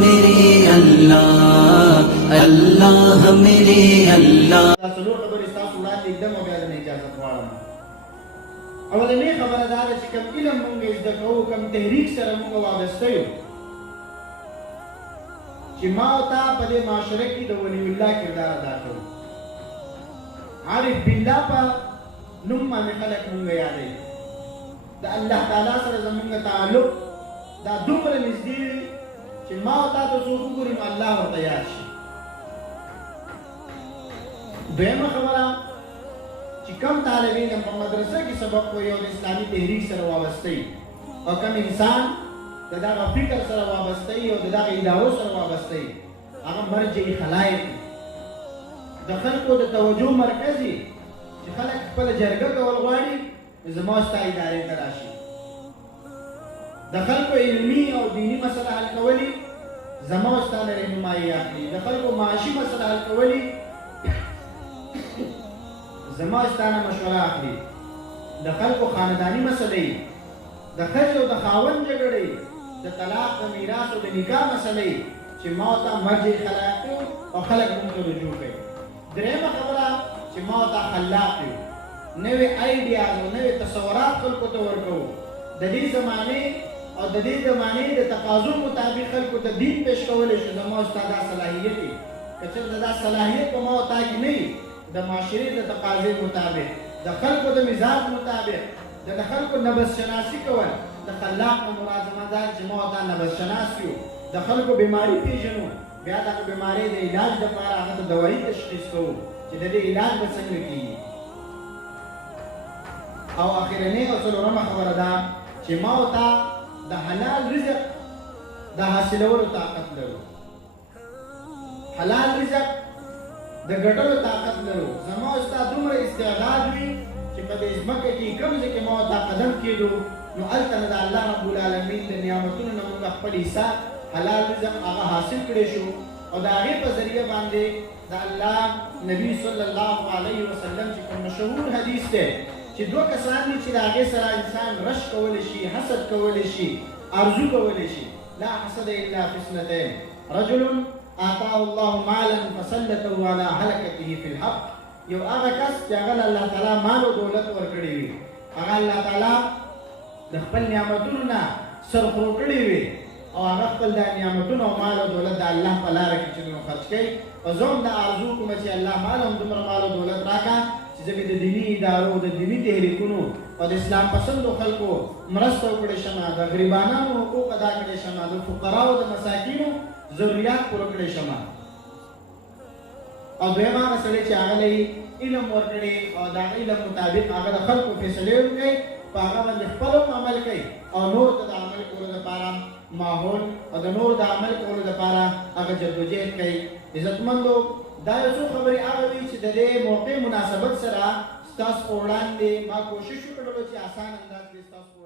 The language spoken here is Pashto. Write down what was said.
मेरे अल्लाह अल्लाह मेरे अल्लाह څلور خبرې ستاسو وړاندې ایږدم او بیا د اجازه غواړم. اولنۍ خبره دا ده چې کوم علم مونږ زده کوو، کوم تحریک سره مونږ وابسته یو، چې ما او تا په دې معاشره کې د ولي الله کردار ادا کوو. عارف بالله په نوم باندې خلک مونږ یادوي. د الله تعالی سره زمونږ تعلق دا دومره نږدې وي چې ما او تا ته څوک وګوري نو الله ورته یاد شي. دویمه خبره چې کوم طالب علم په مدرسه کې سبق وایي او د اسلامي تحریک سره وابسته وي، او کوم انسان د دغه فکر سره وابسته وي او د دغه ادارو سره وابسته وي، هغه مرجع خلایق دي، د خلکو د توجه مرکز وي چې خلک خپله جرګه کول غواړي زما ستا ادارې ته راشي. د خلکو علمي او دیني مسله حل کولی زما ستا نه رهنمایي اخلي. د خلکو معاشي مسله حل کولی زما ستا نه مشوره اخلي. د خلکو خانداني مسلې، د ښځې او د خاوند جګړې، د طلاق، د میراث او د نکاح مسلې چې ما ته مرجع خلایق یو او خلک موږ ته رجوع کوي. درېیمه خبره چې ما ته خلاق یو، نوې آیډیاز او نوې تصورات خلکو ته ورکوو. د دې زمانې او د دې زمانې د تقاضو مطابق خلکو ته دین پیش کولی شي. زما او ستا دا صلاحیت دی. که چېرته دا صلاحیت په ما او تا کې نه وي، د معاشرې د تقاضې مطابق، د خلکو د مزاج مطابق، د خلکو نبض شناسي کول، د خلاق نه مراد زما دا چې ما او تا نبض شناس یو، د خلکو بیماري پېژنو، بیا دغه بیمارۍ د علاج دپاره هغه ته دوایي تشخیص کوو چې د دې علاج به څنګه کېږي. او اخرنۍ او څلورمه خبره ده چې ما او تا د حلال رزق د حاصلولو طاقت لرو. حلال رزق د ګټلو طاقت لرو. زما او ستا دومره استعداد وي چې په دې ځمکه کې کوم ځای کې ما او تا قدم کېږدو نو هلته نه د الله رب العالمین د نعمتونو نه موږ خپل حصه حلال رزق هغه حاصل کړی شو، او د هغې په ذریعه باندې د الله نبي صلی الله علیه وسلم چې کوم مشهور حدیث دی چې دوه کسان دي چې د هغې سره انسان رش کولی شي، حسد کولی شي، ارزو کولی شي. لا حسد الا فی اثنتین، رجل آتاه الله مالا فسلطه على هلكته في الحق. یو هغه کس چې هغه الله تعالی مال او دولت ورکړی وي، هغه الله تعالی د خپل نعمتونو نه سرخوړ کړی وي، او هغه خپل د نعمتونو او مال او دولت د الله په لاره کې چې خرج کوي. او زه هم دا ارزو کوم چې الله مال هم دومره مال او دولت راکړه چې زه مې د دیني ادارو، د دیني تحریکونو او د اسلام پسندو خلکو مرسته وکړی شمه، د غریبانانو حقوق ادا کړی شمه، د فقراو د مساکینو ضروريات پوره کړی شمه. او دویمه مسله چې هغه له علم ورکړي او د علم مطابق هغه د خلکو فیصلې وکړي، په هغه باندې خپل عمل کوي، او نور ته د عمل کولو لپاره ماحول او د نور د عمل کولو لپاره هغه جدوجہد کوي. عزتمندو، دا یو څو خبرې هغه وي چې د دې موقع مناسبت سره ستاسو په وړاندې ما کوشش وکړلو چې آسان انداز کې ستاسو